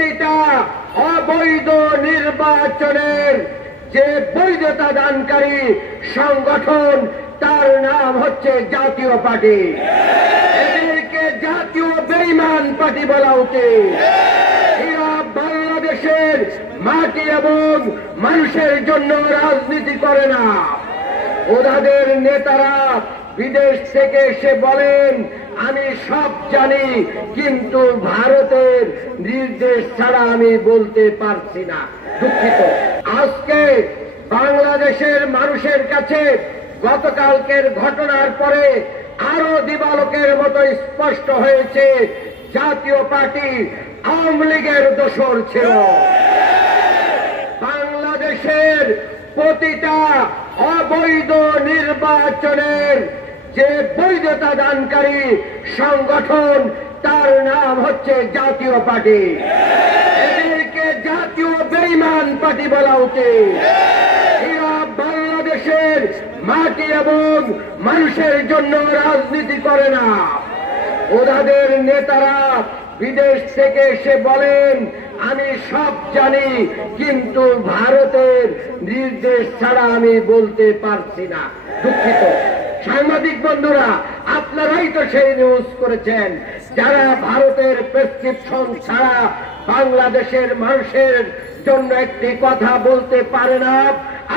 প্রতিটা অবৈধ নির্বাচনের যে বৈধতা দানকারী সংগঠন তার নাম হচ্ছে জাতীয় পার্টি। এদেরকে জাতীয় বেঈমান পার্টি বলা উচিত। এরা বাংলাদেশের মাটি এবং মানুষের জন্য রাজনীতি করে না। ওদের নেতারা বিদেশ থেকে এসে বলেন আমি সব জানি, কিন্তু ভারতের নির্দেশ ছাড়া আমি বলতে পারছি না। দুঃখিত। আজকে বাংলাদেশের মানুষের কাছে গতকালকের ঘটনার পরে আরো দিবালোকের মতো স্পষ্ট হয়েছে জাতীয় পার্টি আওয়ামী লীগের দোসর ছিল। বাংলাদেশের প্রতিটা অবৈধ নির্বাচনের যে বৈধতা দানকারী সংগঠন তার নাম হচ্ছে জাতীয় পার্টি। এদেরকে জাতীয় বেঈমান পার্টি বলা উচিত। এরা বাংলাদেশের মাটি এবং মানুষের জন্য রাজনীতি করে না। ওদের নেতারা বিদেশ থেকে এসে বলেন আমি সব জানি, কিন্তু ভারতের নির্দেশ ছাড়া আমি বলতে পারছি না। দুঃখিত। সাংবাদিক বন্ধুরা, আপনারাই তো সেই নিউজ করেছেন যারা ভারতের প্রেসক্রিপশন ছাড়া বাংলাদেশের মানুষের জন্য একটি কথা বলতে পারে না।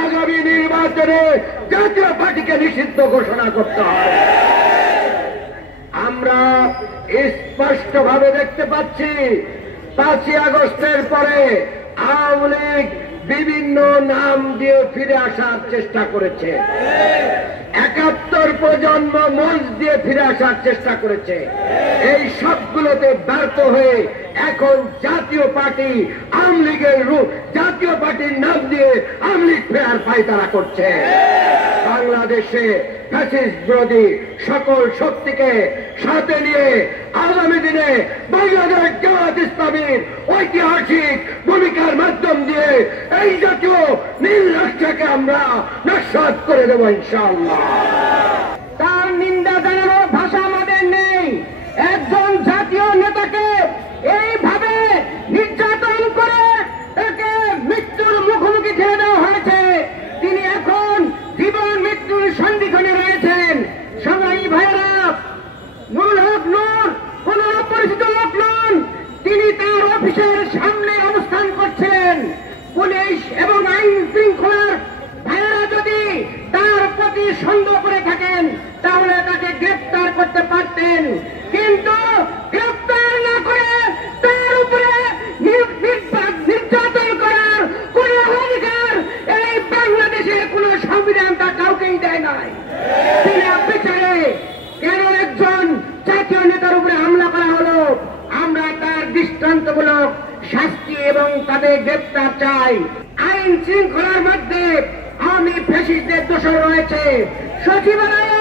আগামী নির্বাচনে জাতীয় পার্টিকে নিষিদ্ধ ঘোষণা করতে হবে। আমরা স্পষ্টভাবে দেখতে পাচ্ছি 5ই আগস্টের পরে আওয়ামী লীগ বিভিন্ন নাম দিয়ে ফিরে আসার চেষ্টা করেছে। 71 প্রজন্ম মঞ্চ দিয়ে ফিরে আসার চেষ্টা করেছে। এই সবগুলোতে ব্যর্থ হয়ে এখন জাতীয় পার্টি আওয়ামী লীগের জাতীয় পার্টির নাম দিয়ে আওয়ামী লীগ ফেরার পায়তারা করছে। বাংলাদেশে ফ্যাসিস্ট বিরোধী সকল শক্তিকে সাথে নিয়ে আগামী দিনে বাংলাদেশ জামাত ইসলামীর ঐতিহাসিক ভূমিকার মাধ্যম দিয়ে এই জাতীয় নীল রাষ্ট্রকে আমরা নস্যাৎ করে দেব ইনশাআল্লাহ। তার নিন্দা জানানোর ভাষা আমাদের নেই। একজন জাতীয় নেতাকে এইভাবে নির্যাতন করে তাকে মৃত্যুর মুখোমুখি ঠেলে দেওয়া হয়েছে। তিনি এখন জীবন মৃত্যুর সন্ধিক্ষণে রয়েছেন। সংগ্রামী ভাইয়েরা, নুরুল হক নূর কোন অপরিচিত লোক নন। তিনি তার অফিসের সামনে অবস্থান করছেন। পুলিশ এবং আইন শৃঙ্খলার ভাইয়েরা যদি তার প্রতি সন্দেহ করে থাকেন তাহলে তাকে গ্রেফতার করতে পারতেন, কিন্তু গ্রেফতার না করে তার উপরে নির্যাতন করার কোন অধিকার এই বাংলাদেশের কোন সংবিধান তা কাউকেই দেয় নাই। তিনি বিচারে কেন একজন জাতীয় নেতার উপরে হামলা করা হলো, আমরা তার দৃষ্টান্তমূলক শাস্তি এবং তাদের গ্রেফতার চাই। আইন শৃঙ্খলার মধ্যে আওয়ামী ফ্যাসিস্টদের দোষর রয়েছে। সচিবালয়ে